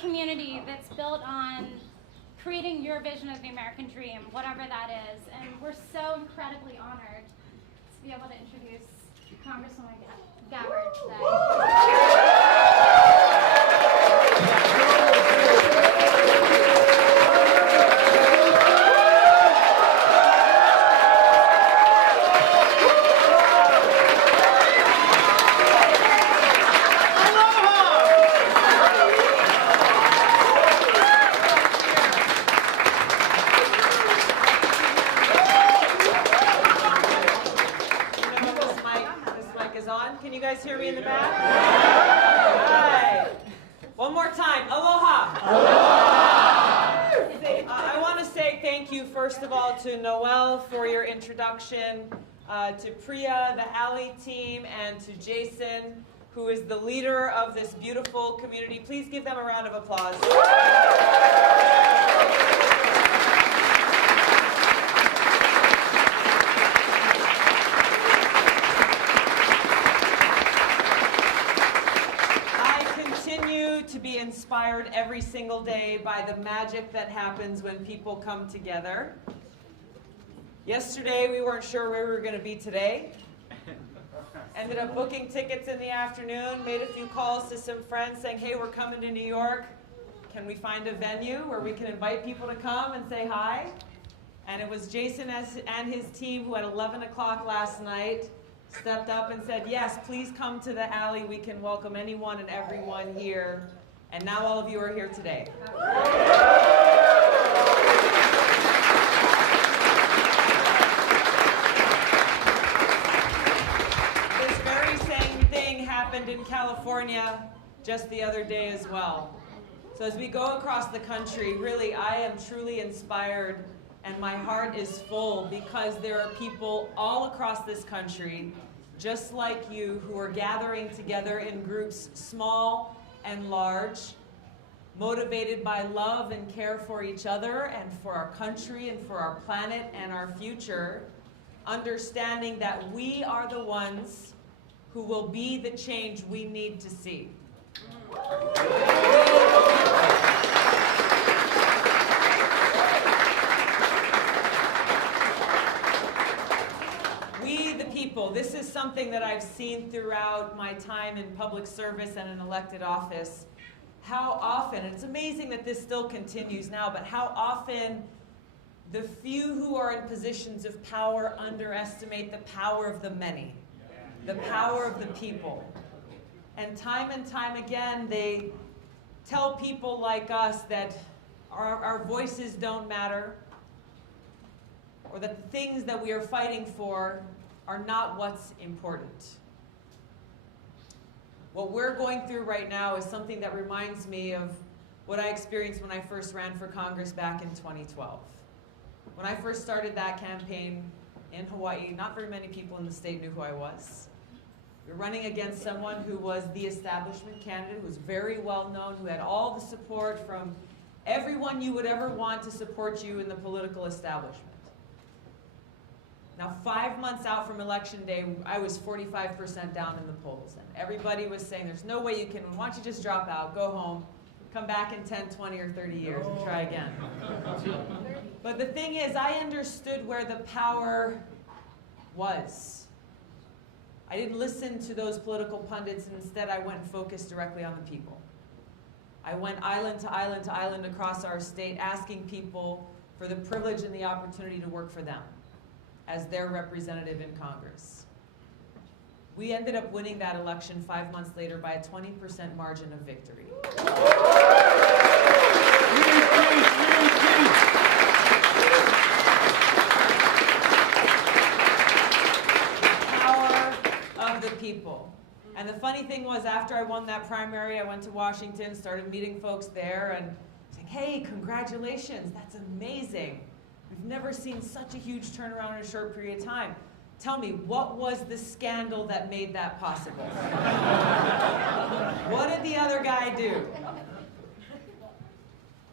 community that's built on creating your vision of the American dream, whatever that is. And we're so incredibly honored to be able to introduce Congresswoman Gabbard today. Can you guys hear me in the back? All right. One more time. Aloha. Aloha. I want to say thank you, first of all, to Noel for your introduction, to Priya, the Alley team, and to Jason, who is the leader of this beautiful community. Please give them a round of applause. To be inspired every single day by the magic that happens when people come together. Yesterday, we weren't sure where we were going to be today. Ended up booking tickets in the afternoon, made a few calls to some friends saying, hey, we're coming to New York. Can we find a venue where we can invite people to come and say hi? And it was Jason and his team who at 11 o'clock last night stepped up and said, yes, please come to the Alley. We can welcome anyone and everyone here. And now all of you are here today. This very same thing happened in California just the other day as well. So as we go across the country, really, I am truly inspired and my heart is full because there are people all across this country, just like you, who are gathering together in groups small and large, motivated by love and care for each other and for our country and for our planet and our future, understanding that we are the ones who will be the change we need to see. We, the people, this is something that I've seen throughout my time in public service and in elected office. How often, and it's amazing that this still continues now, but how often the few who are in positions of power underestimate the power of the many, the power of the people. And time again, they tell people like us that our voices don't matter, or that the things that we are fighting for are not what's important. What we're going through right now is something that reminds me of what I experienced when I first ran for Congress back in 2012. When I first started that campaign in Hawaii, not very many people in the state knew who I was. We were running against someone who was the establishment candidate, who was very well known, who had all the support from everyone you would ever want to support you in the political establishment. Now, 5 months out from Election Day, I was 45% down in the polls. And everybody was saying, there's no way you can, why don't you just drop out, go home, come back in 10, 20, or 30 years and try again. But the thing is, I understood where the power was. I didn't listen to those political pundits, and instead I went and focused directly on the people. I went island to island to island across our state, asking people for the privilege and the opportunity to work for them as their representative in Congress. We ended up winning that election 5 months later by a 20% margin of victory. The power of the people. And the funny thing was, after I won that primary, I went to Washington, started meeting folks there, and saying, hey, congratulations, that's amazing. We've never seen such a huge turnaround in a short period of time. Tell me, what was the scandal that made that possible? What did the other guy do?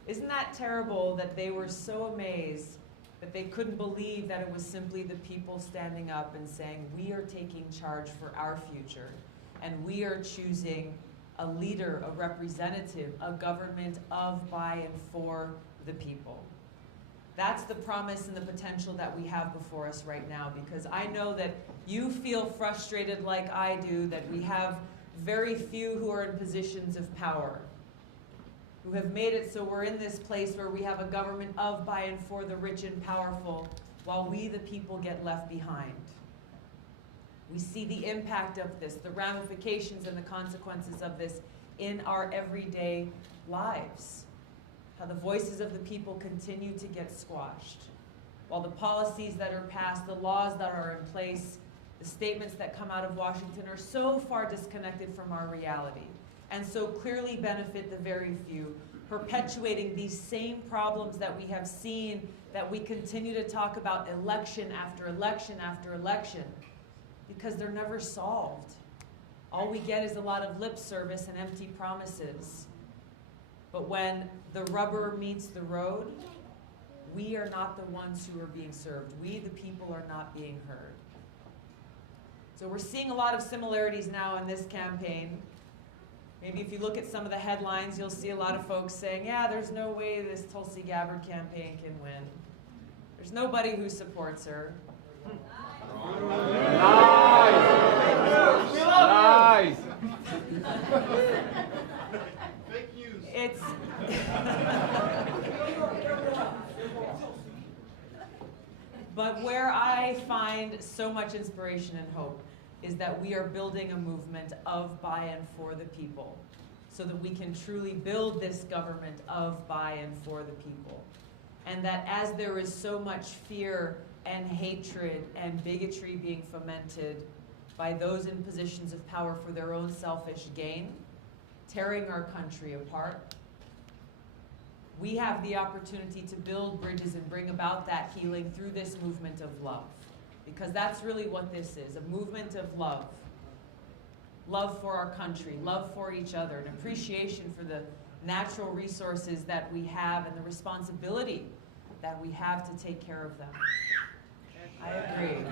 Isn't that terrible that they were so amazed that they couldn't believe that it was simply the people standing up and saying, we are taking charge for our future, and we are choosing a leader, a representative, a government of, by, and for the people. That's the promise and the potential that we have before us right now, because I know that you feel frustrated like I do, that we have very few who are in positions of power, who have made it so we're in this place where we have a government of, by, and for the rich and powerful, while we, the people, get left behind. We see the impact of this, the ramifications and the consequences of this in our everyday lives. How the voices of the people continue to get squashed, while the policies that are passed, the laws that are in place, the statements that come out of Washington are so far disconnected from our reality and so clearly benefit the very few, perpetuating these same problems that we have seen, that we continue to talk about election after election after election, because they're never solved. All we get is a lot of lip service and empty promises. But when the rubber meets the road, we are not the ones who are being served. We, the people, are not being heard. So we're seeing a lot of similarities now in this campaign. Maybe if you look at some of the headlines, you'll see a lot of folks saying, yeah, there's no way this Tulsi Gabbard campaign can win. There's nobody who supports her. Nice! Nice! It's but where I find so much inspiration and hope is that we are building a movement of, by, and for the people, so that we can truly build this government of, by, and for the people. And that as there is so much fear and hatred and bigotry being fomented by those in positions of power for their own selfish gain, tearing our country apart, we have the opportunity to build bridges and bring about that healing through this movement of love. Because that's really what this is, a movement of love. Love for our country, love for each other, an appreciation for the natural resources that we have and the responsibility that we have to take care of them. I agree.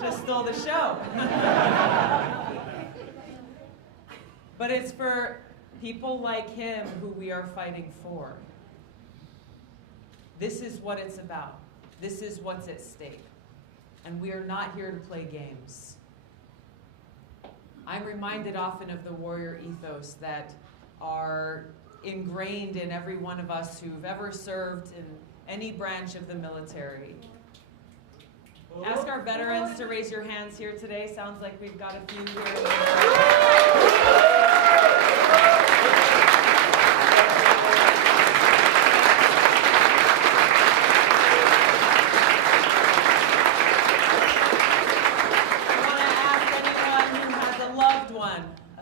Just stole the show. But it's for people like him who we are fighting for. This is what it's about. This is what's at stake. And we are not here to play games. I'm reminded often of the warrior ethos that are ingrained in every one of us who've ever served in any branch of the military. Ask our veterans to raise your hands here today. Sounds like we've got a few here.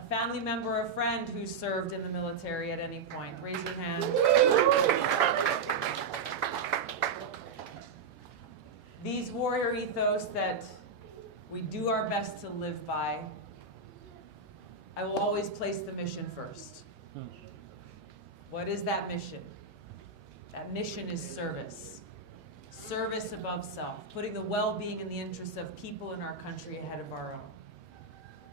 Family member or friend who served in the military at any point. Raise your hand. These warrior ethos that we do our best to live by, I will always place the mission first. What is that mission? That mission is service. Service above self, putting the well-being and the interests of people in our country ahead of our own.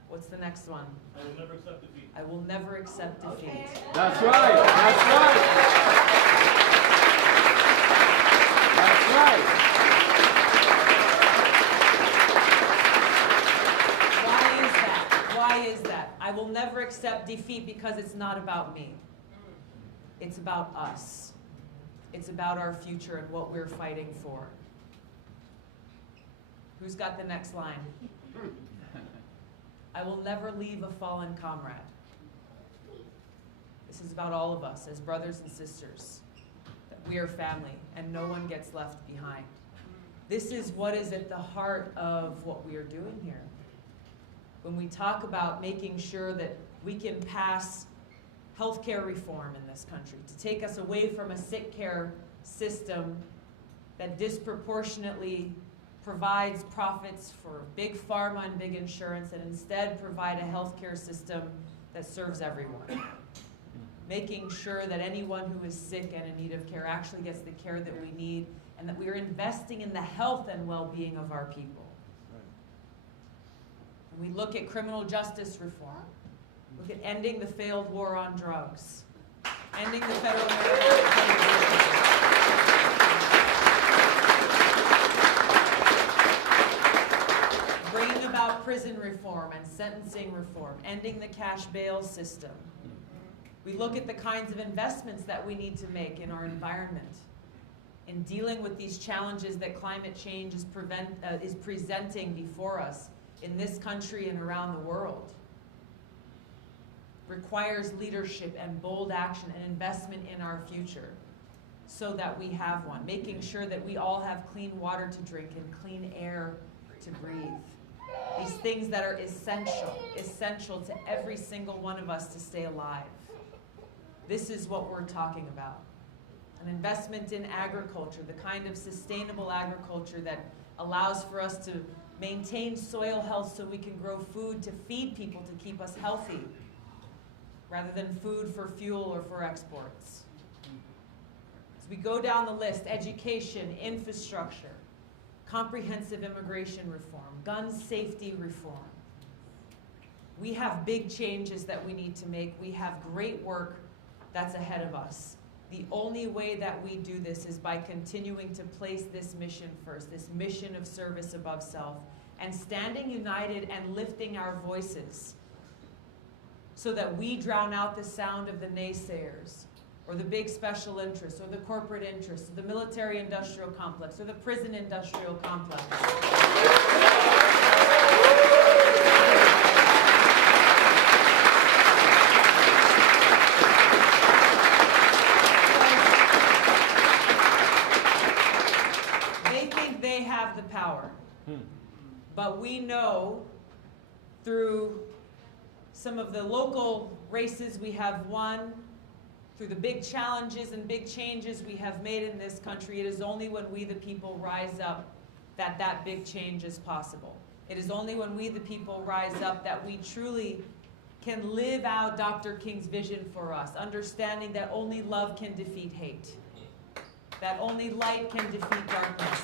What's the next one? I will never accept defeat. I will never accept defeat. That's right. That's right. That's right. Why is that? Why is that? I will never accept defeat because it's not about me. It's about us. It's about our future and what we're fighting for. Who's got the next line? I will never leave a fallen comrade. This is about all of us as brothers and sisters, that we are family and no one gets left behind. This is what is at the heart of what we are doing here. When we talk about making sure that we can pass healthcare reform in this country, to take us away from a sick care system that disproportionately provides profits for big pharma and big insurance, and instead provide a healthcare system that serves everyone. making sure that anyone who is sick and in need of care actually gets the care that we need, and that we are investing in the health and well-being of our people. And we look at criminal justice reform, look at ending the failed war on drugs, ending the federal marijuana, bringing about prison reform and sentencing reform, ending the cash bail system. We look at the kinds of investments that we need to make in our environment, in dealing with these challenges that climate change is presenting before us in this country and around the world. Requires leadership and bold action and investment in our future so that we have one, making sure that we all have clean water to drink and clean air to breathe. These things that are essential to every single one of us to stay alive. This is what we're talking about. An investment in agriculture, the kind of sustainable agriculture that allows for us to maintain soil health so we can grow food to feed people to keep us healthy, rather than food for fuel or for exports. As we go down the list, education, infrastructure, comprehensive immigration reform, gun safety reform. We have big changes that we need to make. We have great work that's ahead of us. The only way that we do this is by continuing to place this mission first, this mission of service above self, and standing united and lifting our voices so that we drown out the sound of the naysayers, or the big special interests, or the corporate interests, or the military-industrial complex, or the prison-industrial complex. They think they have the power. But we know through some of the local races we have won, through the big challenges and big changes we have made in this country, it is only when we the people rise up that that big change is possible. It is only when we the people rise up that we truly can live out Dr. King's vision for us, understanding that only love can defeat hate, that only light can defeat darkness.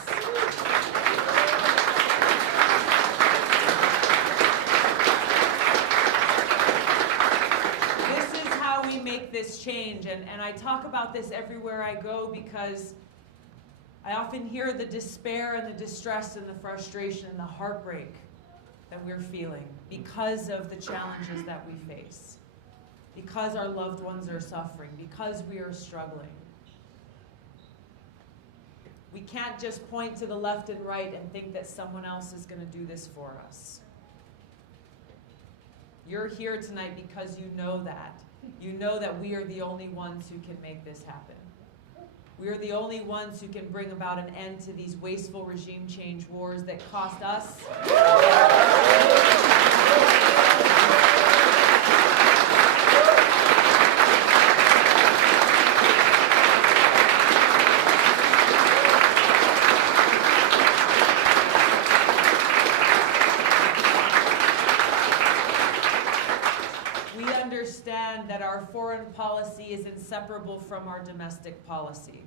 Make this change, and I talk about this everywhere I go because I often hear the despair and the distress and the frustration and the heartbreak that we're feeling because of the challenges that we face, because our loved ones are suffering, because we are struggling. We can't just point to the left and right and think that someone else is going to do this for us. You're here tonight because you know that. You know that we are the only ones who can make this happen. We are the only ones who can bring about an end to these wasteful regime change wars that cost us. That our foreign policy is inseparable from our domestic policy.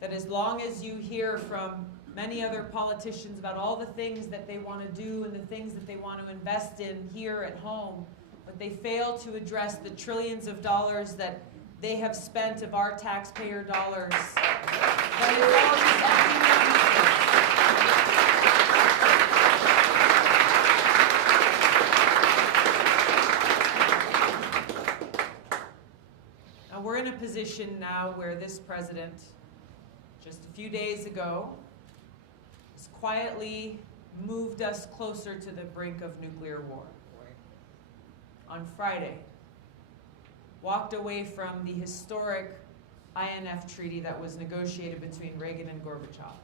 That as long as you hear from many other politicians about all the things that they want to do and the things that they want to invest in here at home, but they fail to address the trillions of dollars that they have spent of our taxpayer dollars, that is all these empty promises. We're in a position now where this president, just a few days ago, has quietly moved us closer to the brink of nuclear war. On Friday, walked away from the historic INF treaty that was negotiated between Reagan and Gorbachev.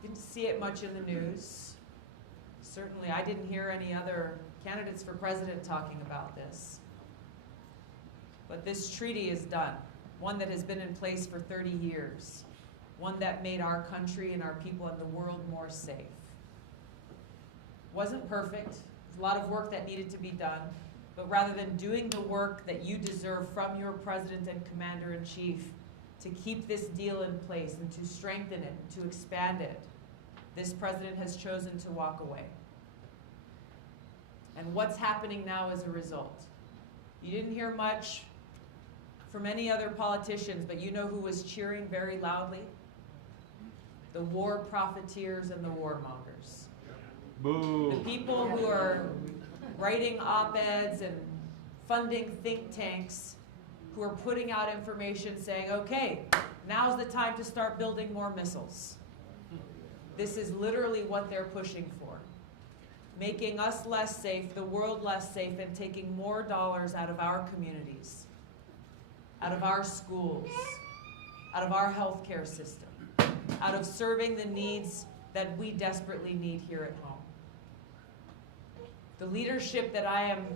Didn't see it much in the news. Certainly, I didn't hear any other candidates for president talking about this. But this treaty is done, one that has been in place for 30 years, one that made our country and our people and the world more safe. Wasn't perfect. There's a lot of work that needed to be done, but rather than doing the work that you deserve from your president and commander-in-chief to keep this deal in place and to strengthen it, and to expand it, this president has chosen to walk away. And what's happening now as a result? You didn't hear much from any other politicians, but you know who was cheering very loudly? The war profiteers and the warmongers. Boo. The people who are writing op-eds and funding think tanks, who are putting out information saying, okay, now's the time to start building more missiles. This is literally what they're pushing for. Making us less safe, the world less safe, and taking more dollars out of our communities, out of our schools, out of our healthcare system, out of serving the needs that we desperately need here at home. The leadership that I am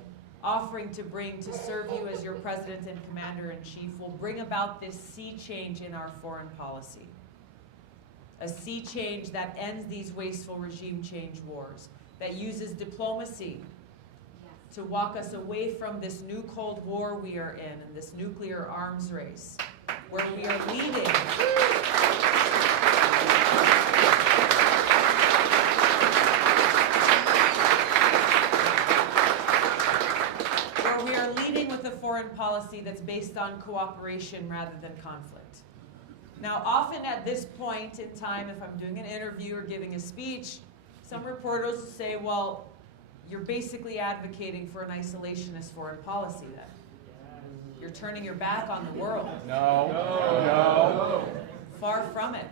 offering to bring to serve you as your president and commander-in-chief will bring about this sea change in our foreign policy. A sea change that ends these wasteful regime change wars, that uses diplomacy to walk us away from this new Cold War we are in and this nuclear arms race, where we are leading. Where we are leading with a foreign policy that's based on cooperation rather than conflict. Now, often at this point in time, if I'm doing an interview or giving a speech, some reporters will say, well, you're basically advocating for an isolationist foreign policy then. You're turning your back on the world. No. Far from it.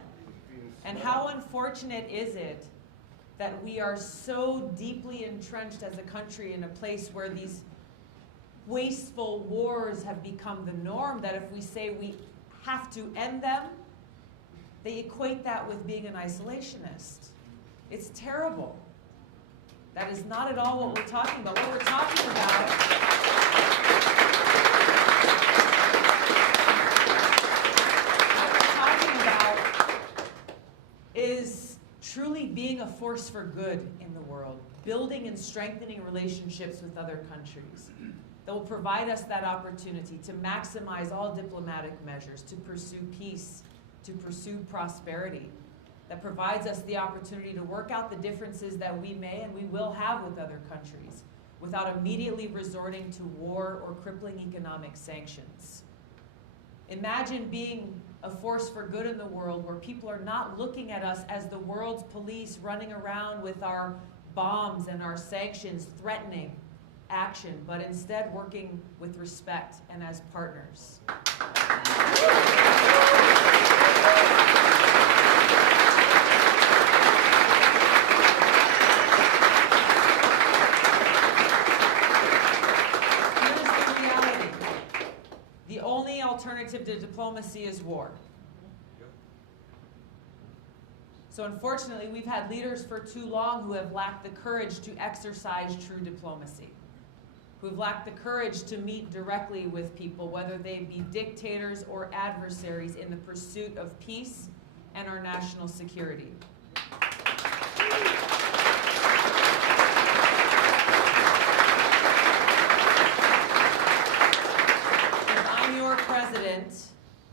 And how unfortunate is it that we are so deeply entrenched as a country in a place where these wasteful wars have become the norm, that if we say we have to end them, they equate that with being an isolationist. It's terrible. That is not at all what we're talking about. What we're talking about is truly being a force for good in the world, building and strengthening relationships with other countries that will provide us that opportunity to maximize all diplomatic measures, to pursue peace, to pursue prosperity, that provides us the opportunity to work out the differences that we may and we will have with other countries without immediately resorting to war or crippling economic sanctions. Imagine being a force for good in the world where people are not looking at us as the world's police running around with our bombs and our sanctions threatening action, but instead working with respect and as partners. Alternative to diplomacy is war. So unfortunately, we've had leaders for too long who have lacked the courage to exercise true diplomacy, who have lacked the courage to meet directly with people, whether they be dictators or adversaries, in the pursuit of peace and our national security. President,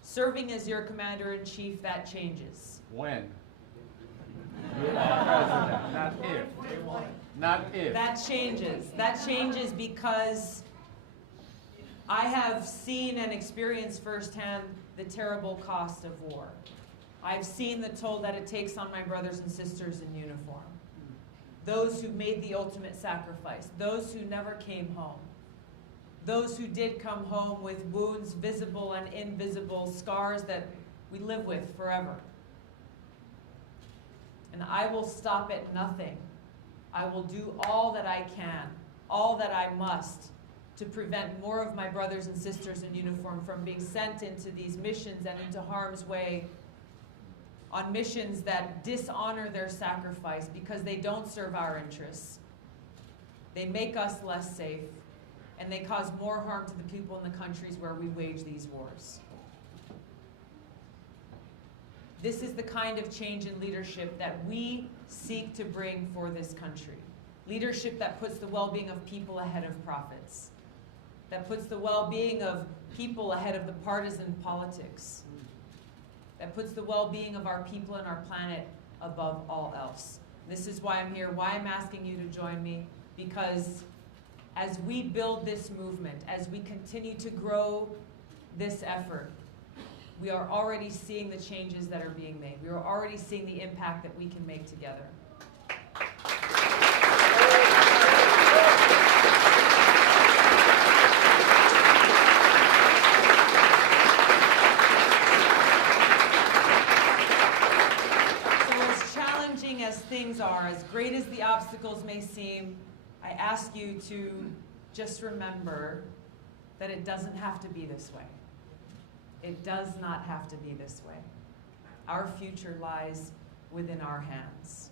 serving as your commander-in-chief, that changes. When? You are president, not if. Not if. That changes. That changes because I have seen and experienced firsthand the terrible cost of war. I've seen the toll that it takes on my brothers and sisters in uniform. Those who made the ultimate sacrifice. Those who never came home. Those who did come home with wounds, visible and invisible, scars that we live with forever. And I will stop at nothing. I will do all that I can, all that I must, to prevent more of my brothers and sisters in uniform from being sent into these missions and into harm's way on missions that dishonor their sacrifice because they don't serve our interests. They make us less safe. And they cause more harm to the people in the countries where we wage these wars. This is the kind of change in leadership that we seek to bring for this country. Leadership that puts the well-being of people ahead of profits. that puts the well-being of people ahead of the partisan politics, that puts the well-being of our people and our planet above all else. This is why I'm here, why I'm asking you to join me, because as we build this movement, as we continue to grow this effort, we are already seeing the changes that are being made. We are already seeing the impact that we can make together. As things are, as great as the obstacles may seem, I ask you to just remember that it doesn't have to be this way. It does not have to be this way. Our future lies within our hands.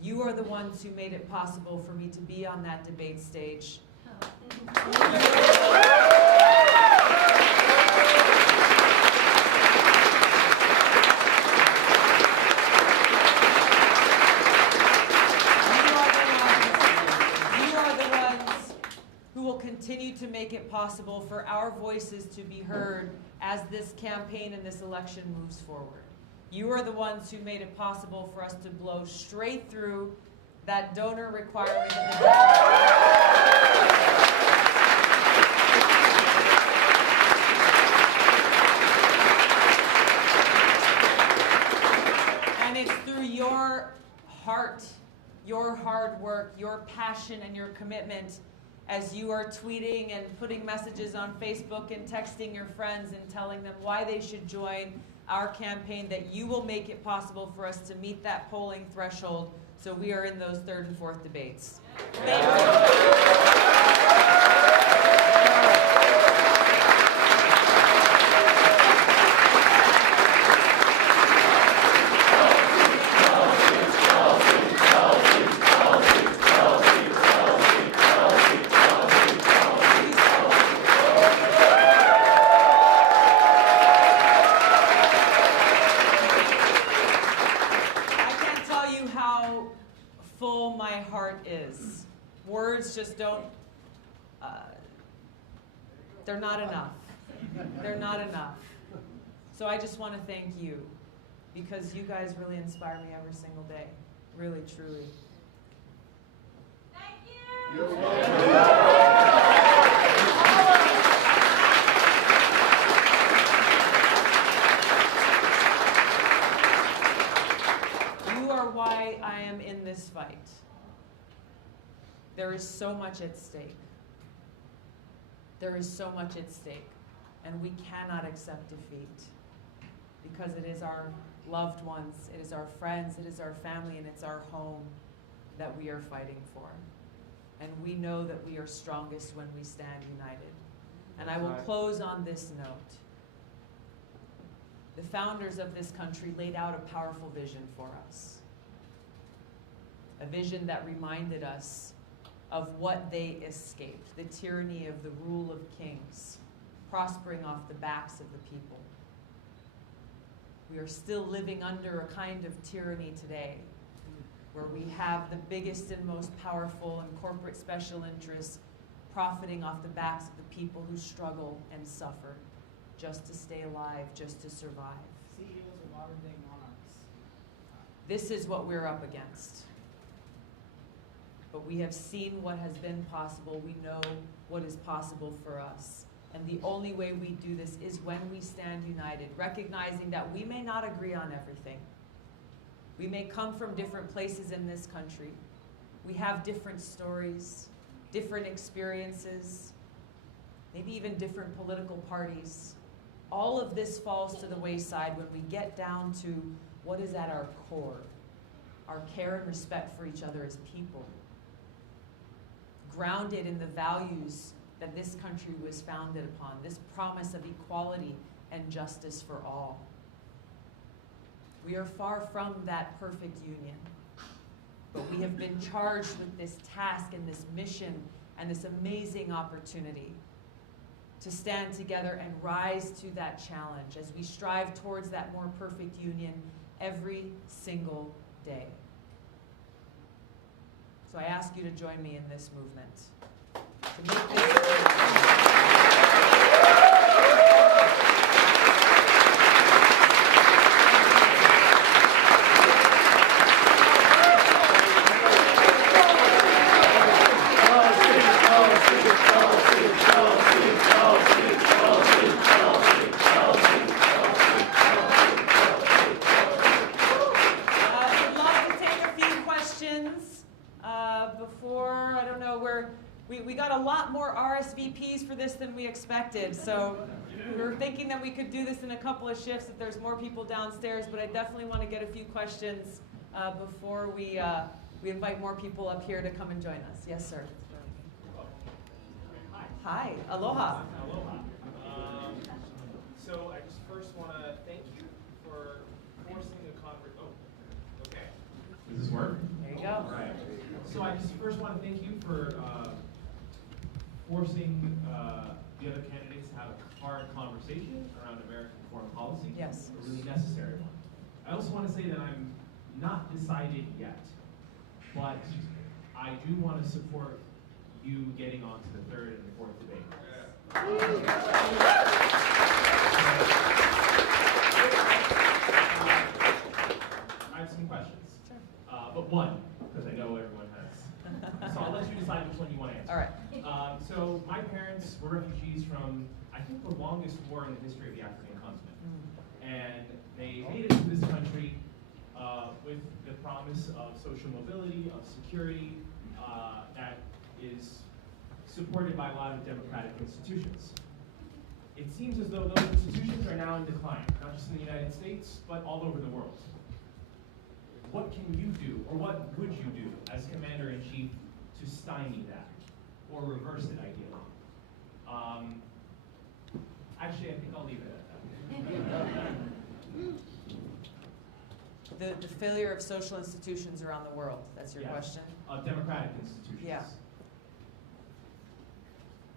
You are the ones who made it possible for me to be on that debate stage. Continue to make it possible for our voices to be heard as this campaign and this election moves forward. You are the ones who made it possible for us to blow straight through that donor requirement. And it's through your heart, your hard work, your passion, and your commitment as you are tweeting and putting messages on Facebook and texting your friends and telling them why they should join our campaign, that you will make it possible for us to meet that polling threshold so we are in those third and fourth debates. Thank you. Words just don't, they're not enough. They're not enough. So I just want to thank you, because you guys really inspire me every single day. Really, truly. Thank you! You're welcome. You are why I am in this fight. There is so much at stake. There is so much at stake, and we cannot accept defeat, because it is our loved ones, it is our friends, it is our family, and it's our home that we are fighting for. And we know that we are strongest when we stand united. And I will close on this note. The founders of this country laid out a powerful vision for us. A vision that reminded us of what they escaped, the tyranny of the rule of kings, prospering off the backs of the people. We are still living under a kind of tyranny today, where we have the biggest and most powerful and corporate special interests profiting off the backs of the people who struggle and suffer just to stay alive, just to survive. CEOs of modern-day monarchs. This is what we're up against. But we have seen what has been possible. We know what is possible for us. And the only way we do this is when we stand united, recognizing that we may not agree on everything. We may come from different places in this country. We have different stories, different experiences, maybe even different political parties. All of this falls to the wayside when we get down to what is at our core, our care and respect for each other as people, grounded in the values that this country was founded upon, this promise of equality and justice for all. We are far from that perfect union, but we have been charged with this task and this mission and this amazing opportunity to stand together and rise to that challenge as we strive towards that more perfect union every single day. So I ask you to join me in this movement. to make this I'd love to take a few questions before, I don't know, we got a lot more RSVPs for this than we expected, so we were thinking that we could do this in a couple of shifts if there's more people downstairs, but I definitely want to get a few questions before we invite more people up here to come and join us. Yes, sir. Hi. Aloha. Aloha. So I just first want to thank you for forcing the conference. Oh, okay. Does this work? There you go. All right. So I just first want to thank you for forcing the other candidates to have a hard conversation around American foreign policy. Yes. A really necessary one. I also want to say that I'm not decided yet, but I do want to support you getting on to the third and the fourth debate. I have some questions, but one, because I know everyone has. So I'll let you decide which one you want to answer. All right. So my parents were refugees from, I think, the longest war in the history of the African continent. And they made it to this country with the promise of social mobility, of security, that is supported by a lot of democratic institutions. It seems as though those institutions are now in decline, not just in the United States, but all over the world. What can you do, or what would you do as Commander-in-Chief to stymie that, or reverse it ideally? Actually, I think I'll leave it at that. The failure of social institutions around the world, that's your Yes. question? Democratic institutions. Yeah.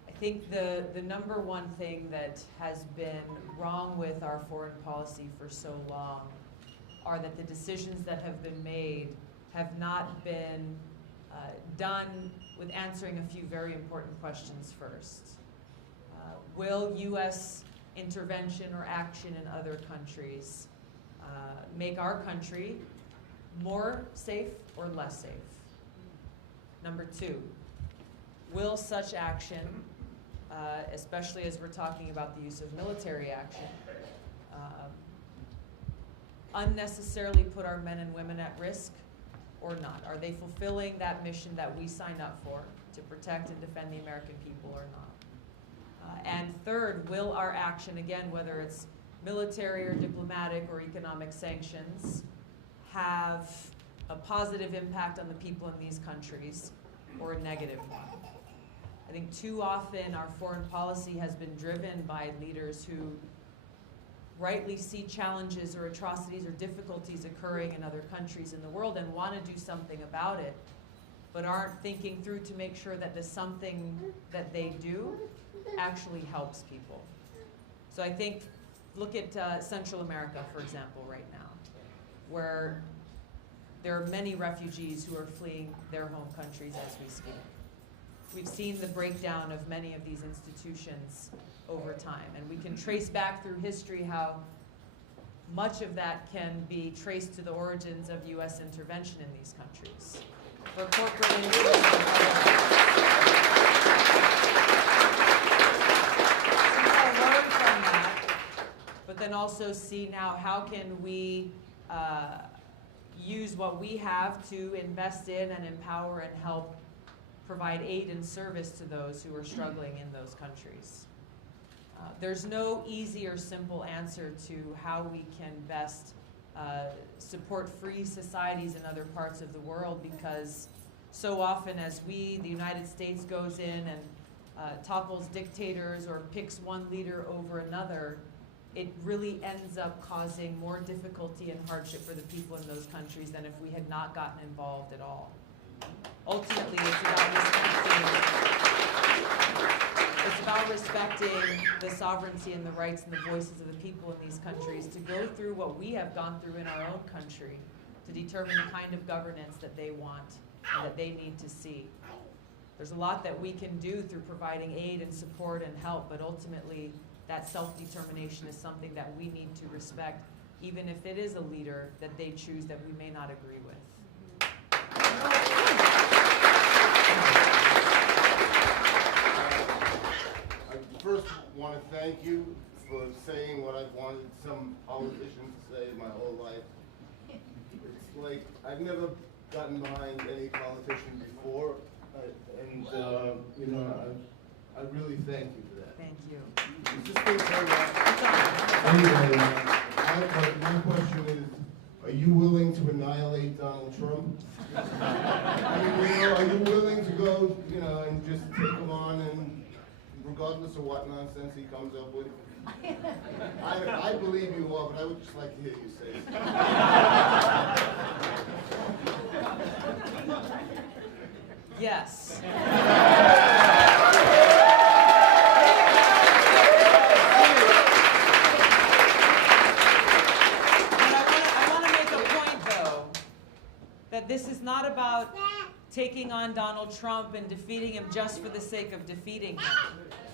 I think the number one thing that has been wrong with our foreign policy for so long are that the decisions that have been made have not been done with answering a few very important questions first. Will U.S. intervention or action in other countries make our country more safe or less safe? Number two, will such action, especially as we're talking about the use of military action, unnecessarily put our men and women at risk or not? Are they fulfilling that mission that we signed up for to protect and defend the American people or not? And third, will our action, again, whether it's military or diplomatic or economic sanctions, have a positive impact on the people in these countries or a negative one? I think too often our foreign policy has been driven by leaders who rightly see challenges or atrocities or difficulties occurring in other countries in the world and want to do something about it, but aren't thinking through to make sure that the something that they do actually helps people. So I think, look at Central America, for example, right now, where there are many refugees who are fleeing their home countries as we speak. We've seen the breakdown of many of these institutions over time, and we can trace back through history how much of that can be traced to the origins of U.S. intervention in these countries. For corporate interests and learn from that, but then also see now how can we use what we have to invest in and empower and help provide aid and service to those who are struggling in those countries. There's no easy or simple answer to how we can best support free societies in other parts of the world, because so often as we, the United States, goes in and topples dictators or picks one leader over another, it really ends up causing more difficulty and hardship for the people in those countries than if we had not gotten involved at all. Ultimately, it's about respecting the sovereignty and the rights and the voices of the people in these countries to go through what we have gone through in our own country to determine the kind of governance that they want and that they need to see. There's a lot that we can do through providing aid and support and help, but ultimately that self-determination is something that we need to respect, even if it is a leader that they choose that we may not agree with. I first want to thank you for saying what I've wanted some politicians to say my whole life. It's like I've never gotten behind any politician before, and you know, I really thank you for that. Thank you. It's just been turned out. Anyway, my question is, are you willing to annihilate Donald Trump? I mean, you know, are you willing to go, you know, and just take him on, and regardless of what nonsense he comes up with? I believe you are, but I would just like to hear you say it. Yes. That this is not about taking on Donald Trump and defeating him just for the sake of defeating him.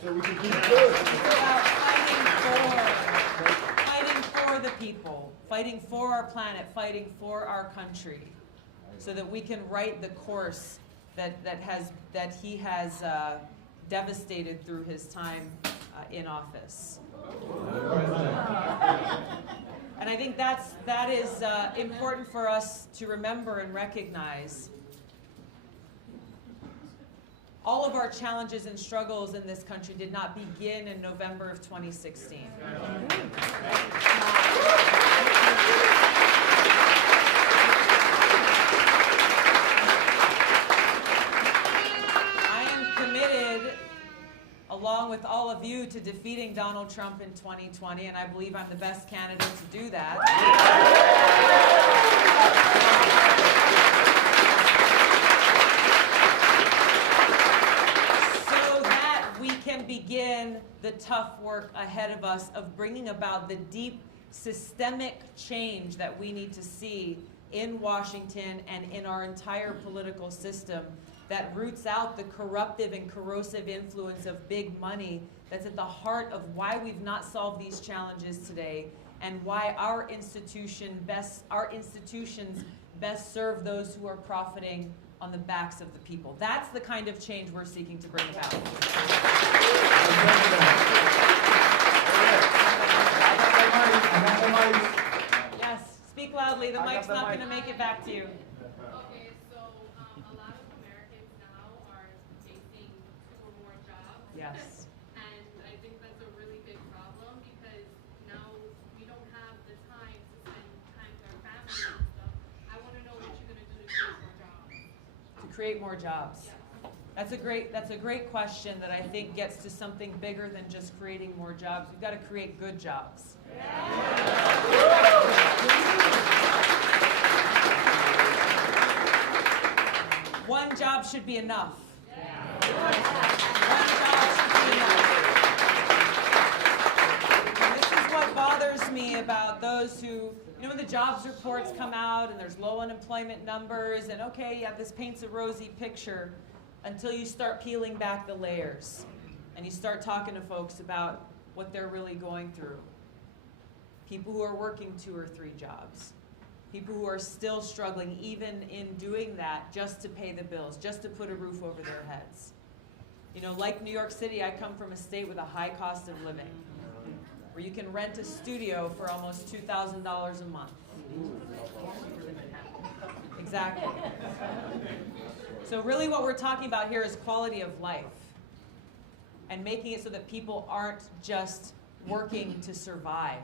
So we can keep good. It's about fighting for the people, fighting for our planet, fighting for our country, so that we can right the course that he has devastated through his time in office. And I think that is important for us to remember and recognize. All of our challenges and struggles in this country did not begin in November of 2016. I am committed, along with all of you, to defeating Donald Trump in 2020, and I believe I'm the best candidate to do that. So that we can begin the tough work ahead of us of bringing about the deep systemic change that we need to see in Washington and in our entire political system that roots out the corruptive and corrosive influence of big money that's at the heart of why we've not solved these challenges today and why our institutions best serve those who are profiting on the backs of the people. That's the kind of change we're seeking to bring about. Yes, speak loudly. The mic's not going to make it back to you. Okay, so a lot of Americans now are facing 2 or more jobs. Yes. And I think that's a really big problem because now we don't have the time to spend time with our families and stuff. I want to know what you're going to do to create more jobs. To create more jobs. Yeah. That's a great question that I think gets to something bigger than just creating more jobs. We've got to create good jobs. One job should be enough. One job should be enough. And this is what bothers me about those who, you know, when the jobs reports come out and there's low unemployment numbers and okay, yeah, this paints a rosy picture until you start peeling back the layers and you start talking to folks about what they're really going through. People who are working 2 or 3 jobs. People who are still struggling, even in doing that, just to pay the bills, just to put a roof over their heads. You know, like New York City, I come from a state with a high cost of living, where you can rent a studio for almost $2,000 a month. Exactly. So really what we're talking about here is quality of life and making it so that people aren't just working to survive,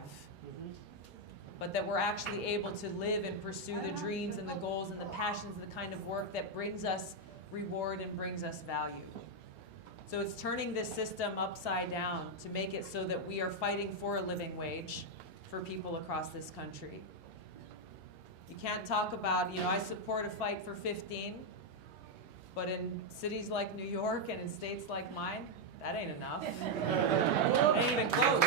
but that we're actually able to live and pursue the dreams and the goals and the passions and the kind of work that brings us reward and brings us value. So it's turning this system upside down to make it so that we are fighting for a living wage for people across this country. You can't talk about, you know, I support a fight for 15, but in cities like New York and in states like mine, that ain't enough. Ain't even close.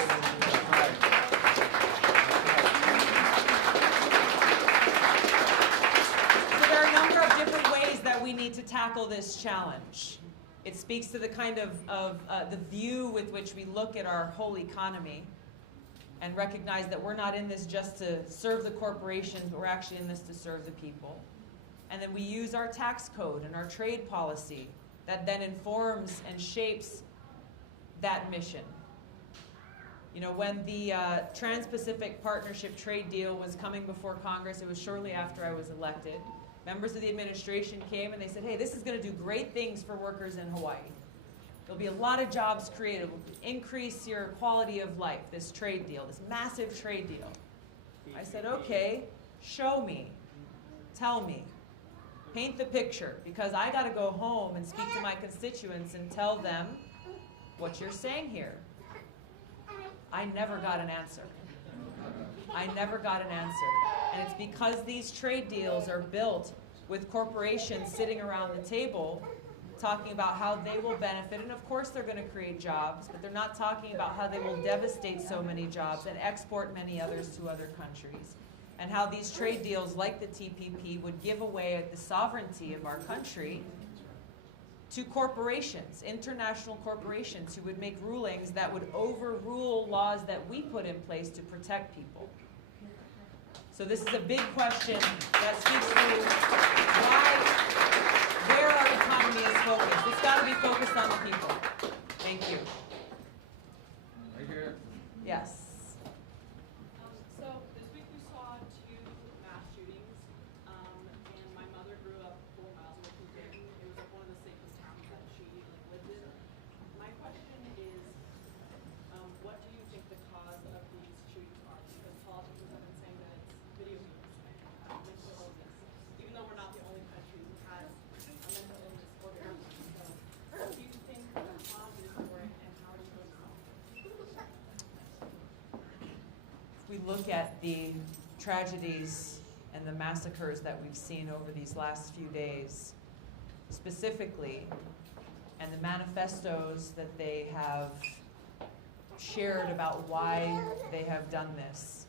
So there are a number of different ways that we need to tackle this challenge. It speaks to the kind of the view with which we look at our whole economy and recognize that we're not in this just to serve the corporations, but we're actually in this to serve the people. And then we use our tax code and our trade policy that then informs and shapes that mission. You know, when the Trans-Pacific Partnership trade deal was coming before Congress, it was shortly after I was elected. Members of the administration came and they said, hey, this is going to do great things for workers in Hawaii. There'll be a lot of jobs created. It will increase your quality of life, this trade deal, this massive trade deal. I said, okay, show me, tell me, paint the picture, because I got to go home and speak to my constituents and tell them what you're saying here. I never got an answer. I never got an answer. And it's because these trade deals are built with corporations sitting around the table talking about how they will benefit, and of course they're going to create jobs, but they're not talking about how they will devastate so many jobs and export many others to other countries, and how these trade deals like the TPP would give away the sovereignty of our country to corporations, international corporations, who would make rulings that would overrule laws that we put in place to protect people. So this is a big question that speaks to where our economy is focused. It's got to be focused on the people. Thank you. Right here. Yes. So this week we saw 2 mass shootings, and my mother grew up 4 miles away from Dayton. It was like one of the safest towns that she lived in. My question is, what do you think the cause of these shootings are? Because politicians have been saying that it's video games and mental illness, even though we're not the only country who has a mental illness or illness. So what do you think the cause is for it, and how do you go solve it? We look at the tragedies and the massacres that we've seen over these last few days, specifically, and the manifestos that they have shared about why they have done this.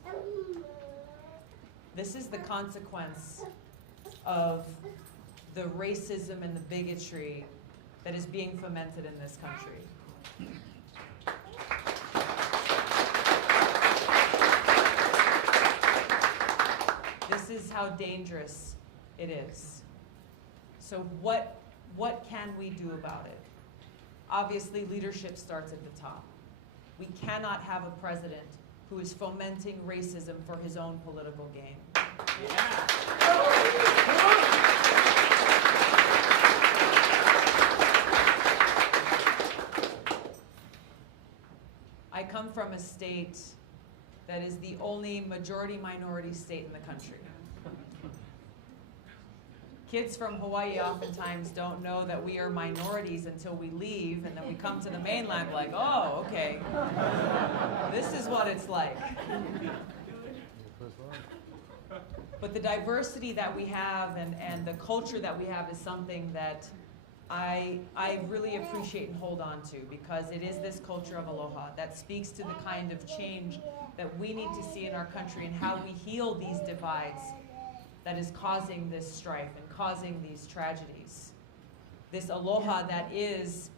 This is the consequence of the racism and the bigotry that is being fomented in this country. This is how dangerous it is. So what can we do about it? Obviously, leadership starts at the top. We cannot have a president who is fomenting racism for his own political gain. I come from a state that is the only majority-minority state in the country. Kids from Hawaii oftentimes don't know that we are minorities until we leave, and then we come to the mainland like, oh, okay, this is what it's like. But the diversity that we have and the culture that we have is something that I really appreciate and hold on to, because it is this culture of aloha that speaks to the kind of change that we need to see in our country and how we heal these divides that is causing this strife and causing these tragedies. This aloha that is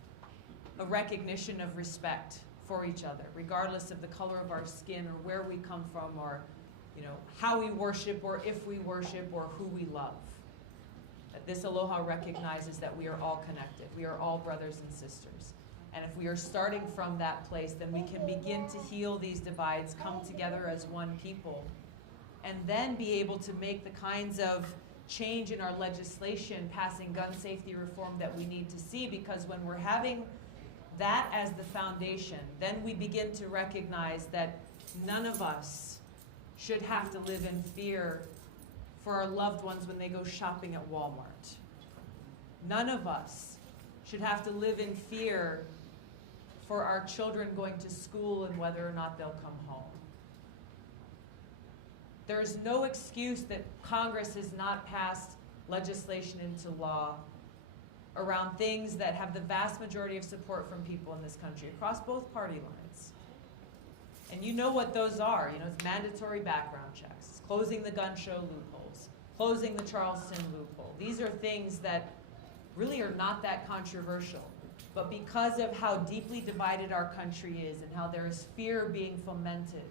a recognition of respect for each other, regardless of the color of our skin or where we come from, or how we worship, or if we worship, or who we love. That this aloha recognizes that we are all connected. We are all brothers and sisters. And if we are starting from that place, then we can begin to heal these divides, come together as one people, and then be able to make the kinds of change in our legislation, passing gun safety reform that we need to see, because when we're having that as the foundation, then we begin to recognize that none of us should have to live in fear for our loved ones when they go shopping at Walmart. None of us should have to live in fear for our children going to school and whether or not they'll come home. There is no excuse that Congress has not passed legislation into law around things that have the vast majority of support from people in this country across both party lines. And you know what those are. It's mandatory background checks, closing the gun show loopholes, closing the Charleston loophole. These are things that really are not that controversial. But because of how deeply divided our country is and how there is fear being fomented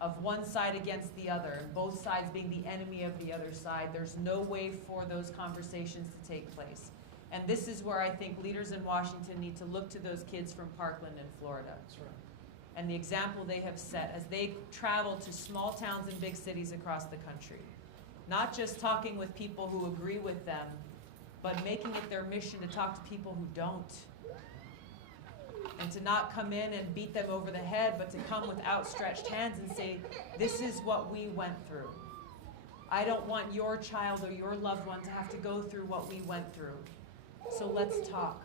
of one side against the other, and both sides being the enemy of the other side, there's no way for those conversations to take place. And this is where I think leaders in Washington need to look to those kids from Parkland in Florida. That's right. And the example they have set as they travel to small towns and big cities across the country. Not just talking with people who agree with them, but making it their mission to talk to people who don't. And to not come in and beat them over the head, but to come with outstretched hands and say, this is what we went through. I don't want your child or your loved one to have to go through what we went through. So let's talk.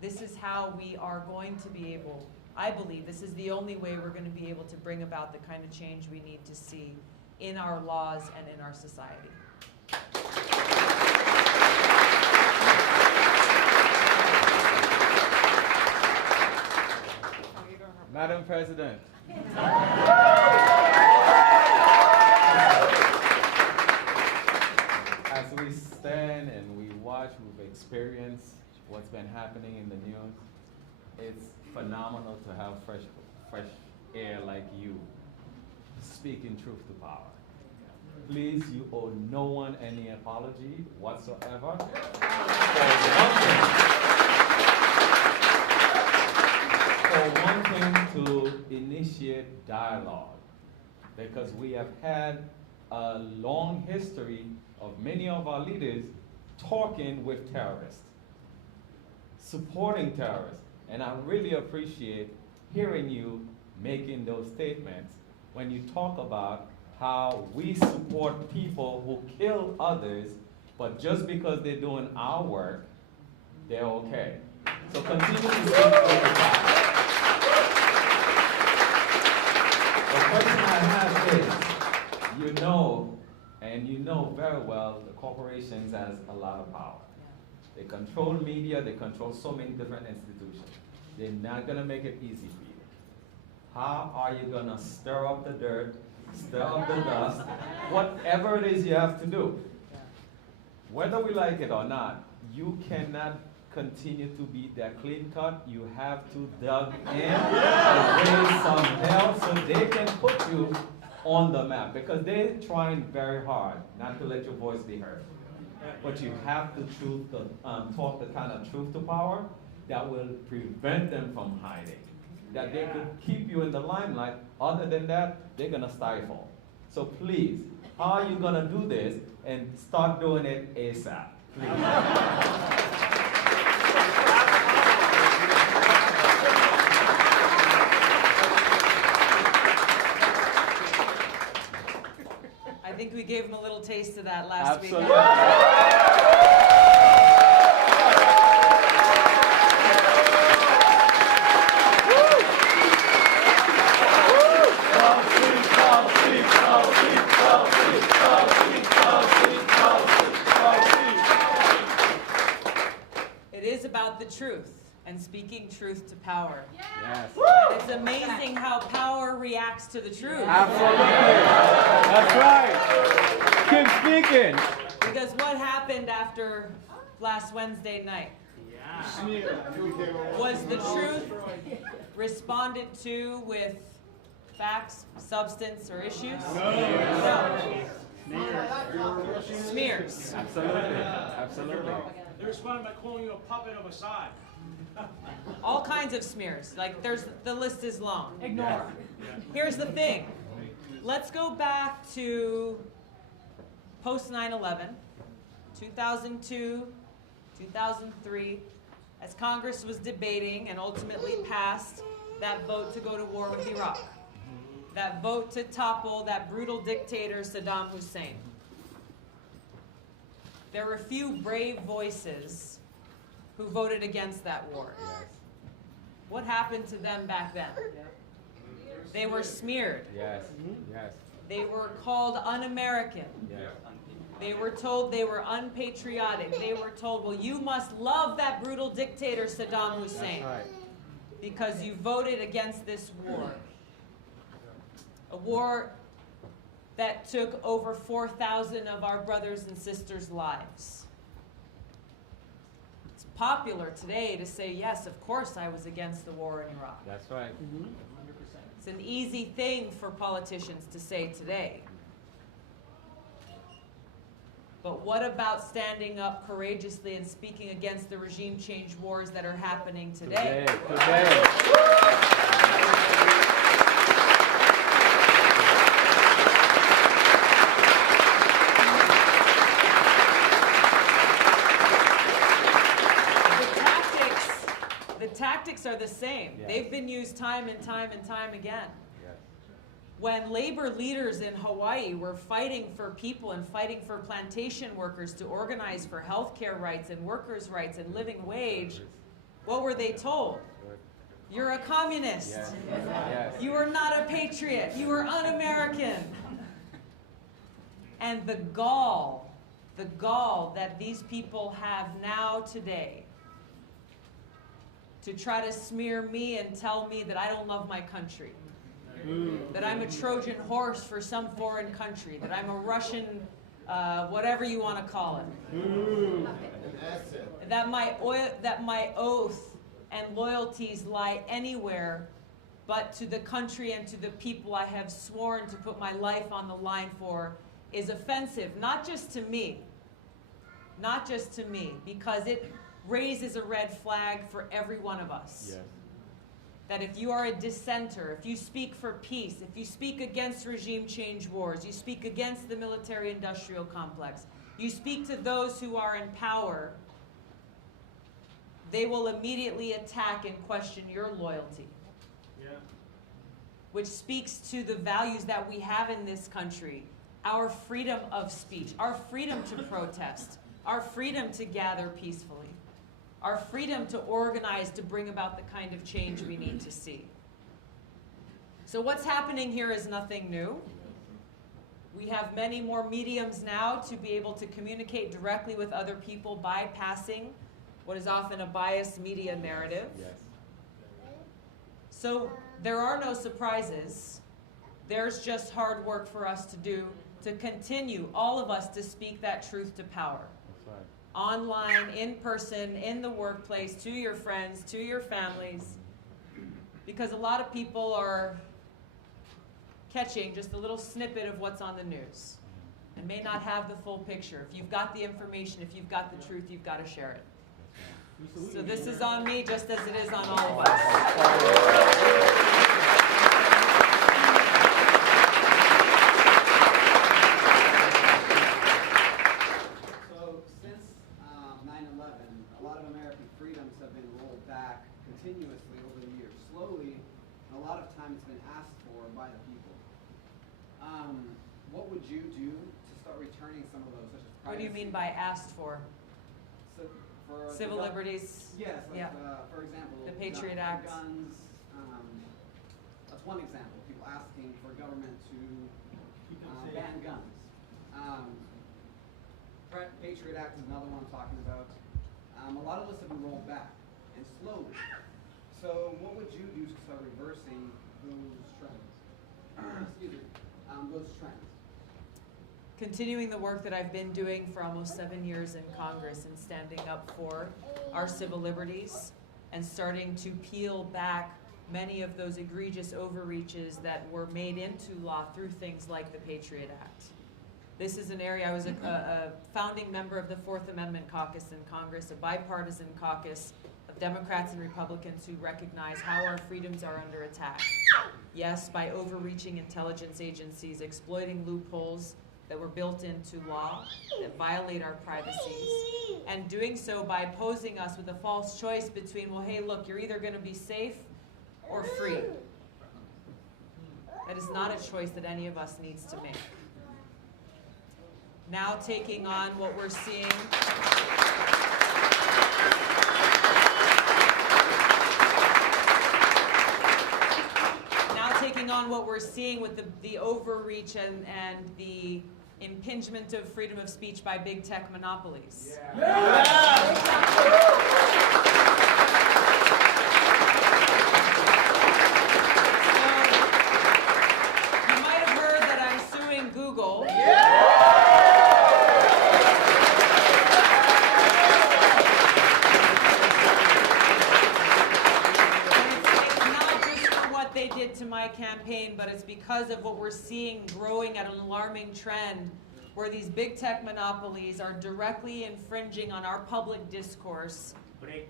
This is how we are going to be able, I believe, this is the only way we're going to be able to bring about the kind of change we need to see in our laws and in our society. Madam President. As we stand and we watch, we've experienced what's been happening in the news, it's phenomenal to have fresh air like you speaking truth to power. Please, you owe no one any apology whatsoever. For one thing, to initiate dialogue, because we have had a long history of many of our leaders talking with terrorists, supporting terrorists, and I really appreciate hearing you making those statements when you talk about how we support people who kill others, but just because they're doing our work, they're okay. So continue to speak for the fact. The question I have is, you know, and you know very well, the corporations has a lot of power. They control media, they control so many different institutions. They're not gonna make it easy for you. How are you gonna stir up the dirt, stir up the dust, whatever it is you have to do? Whether we like it or not, you cannot continue to be that clean cut. You have to dug in and raise some hell so they can put you on the map, because they're trying very hard not to let your voice be heard. But you have to talk the kind of truth to power that will prevent them from hiding, that they could keep you in the limelight. Other than that, they're gonna stifle. So please, how are you gonna do this? And start doing it ASAP, please. I think we gave them a little taste of that last week. It is about the truth and speaking truth to power. Yes. And it's amazing how power reacts to the truth. Absolutely. That's right. Keep speaking. Because what happened after last Wednesday night? Was the truth responded to with facts, substance, or issues? No. Smears. Absolutely. Absolutely. They responded by calling you a puppet of Assad. All kinds of smears. Like the list is long. Ignore. Here's the thing. Let's go back to post 9/11, 2002, 2003, as Congress was debating and ultimately passed that vote to go to war with Iraq. That vote to topple that brutal dictator Saddam Hussein. There were few brave voices who voted against that war. What happened to them back then? They were smeared. Yes. Yes. They were called un-American. Yes. They were told they were unpatriotic. They were told, well, you must love that brutal dictator Saddam Hussein because you voted against this war. A war that took over 4,000 of our brothers and sisters' lives. It's popular today to say, yes, of course I was against the war in Iraq. That's right. It's an easy thing for politicians to say today. But what about standing up courageously and speaking against the regime change wars that are happening today? Today. The tactics are the same. Yes. They've been used time and time and time again. Yes. When labor leaders in Hawaii were fighting for people and fighting for plantation workers to organize for healthcare rights and workers' rights and living wage, what were they told? You're a communist. Yes. Yes. You are not a patriot. You are un-American. And the gall that these people have now today to try to smear me and tell me that I don't love my country, that I'm a Trojan horse for some foreign country, that I'm a Russian, whatever you want to call it, that my oath and loyalties lie anywhere but to the country and to the people I have sworn to put my life on the line for, is offensive, not just to me, because it raises a red flag for every one of us. Yes. That if you are a dissenter, if you speak for peace, if you speak against regime change wars, you speak against the military-industrial complex, you speak to those who are in power, they will immediately attack and question your loyalty. Yeah. Which speaks to the values that we have in this country, our freedom of speech, our freedom to protest, our freedom to gather peacefully, our freedom to organize to bring about the kind of change we need to see. So what's happening here is nothing new. We have many more mediums now to be able to communicate directly with other people, bypassing what is often a biased media narrative. Yes. So there are no surprises. There's just hard work for us to do to continue, all of us, to speak that truth to power. That's right. Online, in person, in the workplace, to your friends, to your families. Because a lot of people are catching just a little snippet of what's on the news and may not have the full picture. If you've got the information, if you've got the truth, you've got to share it. So this is on me just as it is on all of us. So since 9/11, a lot of American freedoms have been rolled back continuously over the years, slowly, and a lot of times it's been asked for by the people. What would you do to start returning some of those, such as privacy? What do you mean by asked for? So for Civil liberties? Yes, like, Yeah. for example, The Patriot Act. guns. That's one example. People asking for government to ban guns. Patriot Act is another one I'm talking about. A lot of lists have been rolled back, and slowly. So what would you do to start reversing those trends? Excuse me, those trends. Continuing the work that I've been doing for almost 7 years in Congress and standing up for our civil liberties and starting to peel back many of those egregious overreaches that were made into law through things like the Patriot Act. This is an area, I was a founding member of the Fourth Amendment Caucus in Congress, a bipartisan caucus of Democrats and Republicans who recognize how our freedoms are under attack. Yes, by overreaching intelligence agencies, exploiting loopholes that were built into law that violate our privacies, and doing so by posing us with a false choice between, well, hey, look, you're either going to be safe or free. That is not a choice that any of us needs to make. Now taking on what we're seeing. Now taking on what we're seeing with the overreach and the impingement of freedom of speech by big tech monopolies. You might have heard that I'm suing Google. but it's because of what we're seeing growing at an alarming trend where these big tech monopolies are directly infringing on our public discourse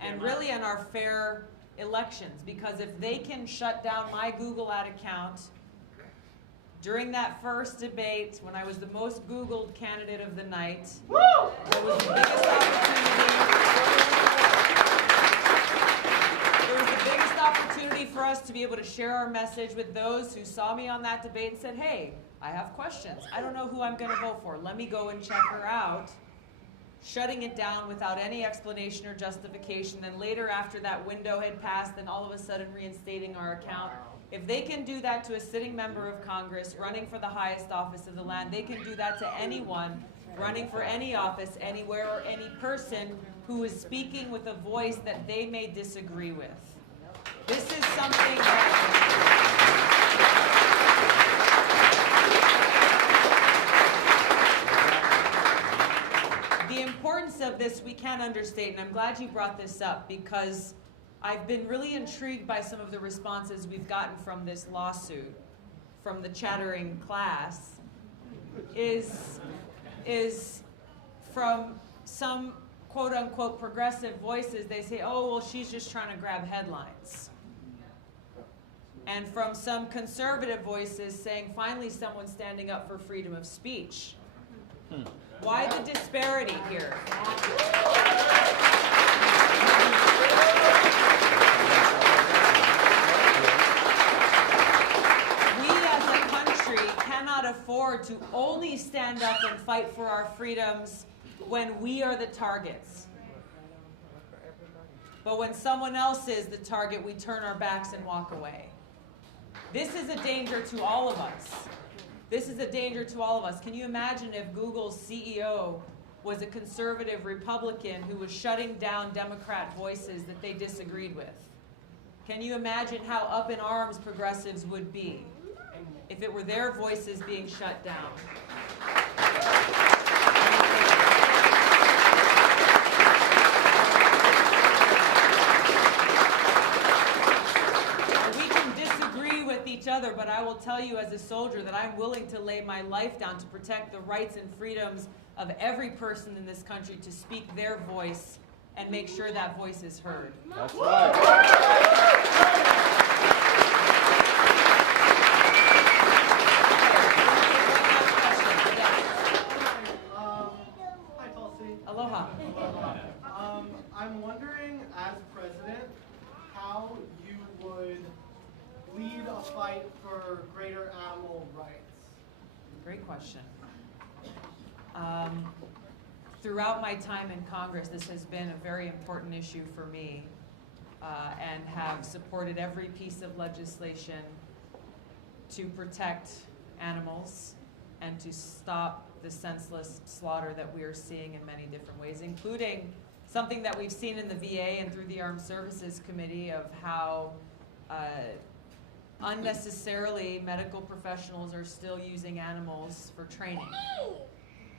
and really on our fair elections. Because if they can shut down my Google ad account during that first debate when I was the most Googled candidate of the night, it was the biggest opportunity for us to be able to share our message with those who saw me on that debate and said, hey, I have questions. I don't know who I'm going to vote for. Let me go and check her out. Shutting it down without any explanation or justification. Then later, after that window had passed, then all of a sudden reinstating our account. If they can do that to a sitting member of Congress running for the highest office of the land, they can do that to anyone running for any office, anywhere, or any person who is speaking with a voice that they may disagree with. This is something that... The importance of this we can't understate, and I'm glad you brought this up because I've been really intrigued by some of the responses we've gotten from this lawsuit, from the chattering class, is from some quote-unquote progressive voices. They say, oh, well, she's just trying to grab headlines. And from some conservative voices saying, finally, someone's standing up for freedom of speech. Why the disparity here? We as a country cannot afford to only stand up and fight for our freedoms when we are the targets. But when someone else is the target, we turn our backs and walk away. This is a danger to all of us. This is a danger to all of us. Can you imagine if Google's CEO was a conservative Republican who was shutting down Democrat voices that they disagreed with? Can you imagine how up in arms progressives would be if it were their voices being shut down? Each other, but I will tell you as a soldier that I'm willing to lay my life down to protect the rights and freedoms of every person in this country to speak their voice and make sure that voice is heard. That's right. Hi, Tulsi. Aloha. I'm wondering, as president, how you would lead a fight for greater animal rights? Great question. Throughout my time in Congress, this has been a very important issue for me, and have supported every piece of legislation to protect animals and to stop the senseless slaughter that we are seeing in many different ways, including something that we've seen in the VA and through the Armed Services Committee of how unnecessarily medical professionals are still using animals for training,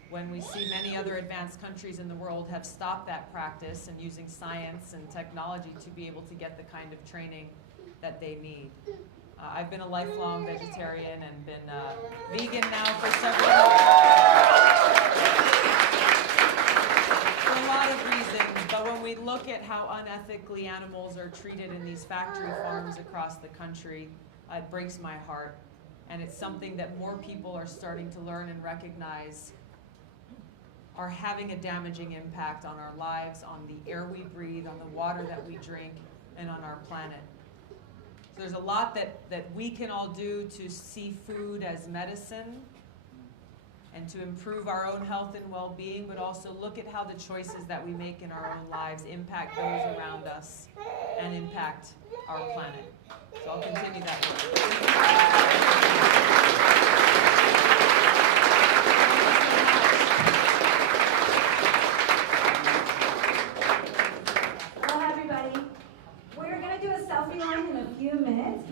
when we see many other advanced countries in the world have stopped that practice and using science and technology to be able to get the kind of training that they need. I've been a lifelong vegetarian and been vegan now for several years for a lot of reasons, but when we look at how unethically animals are treated in these factory farms across the country, it breaks my heart, and it's something that more people are starting to learn and recognize are having a damaging impact on our lives, on the air we breathe, on the water that we drink, and on our planet. So there's a lot that we can all do to see food as medicine and to improve our own health and well-being, but also look at how the choices that we make in our own lives impact those around us and impact our planet. So I'll continue that work. Hello, everybody. We're going to do a selfie line in a few minutes.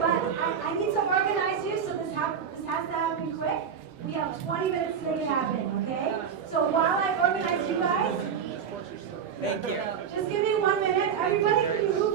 But I need to organize you, so this has to happen quick. We have 20 minutes to make it happen, okay? So while I organize you guys, thank you. Just give me 1 minute. Everybody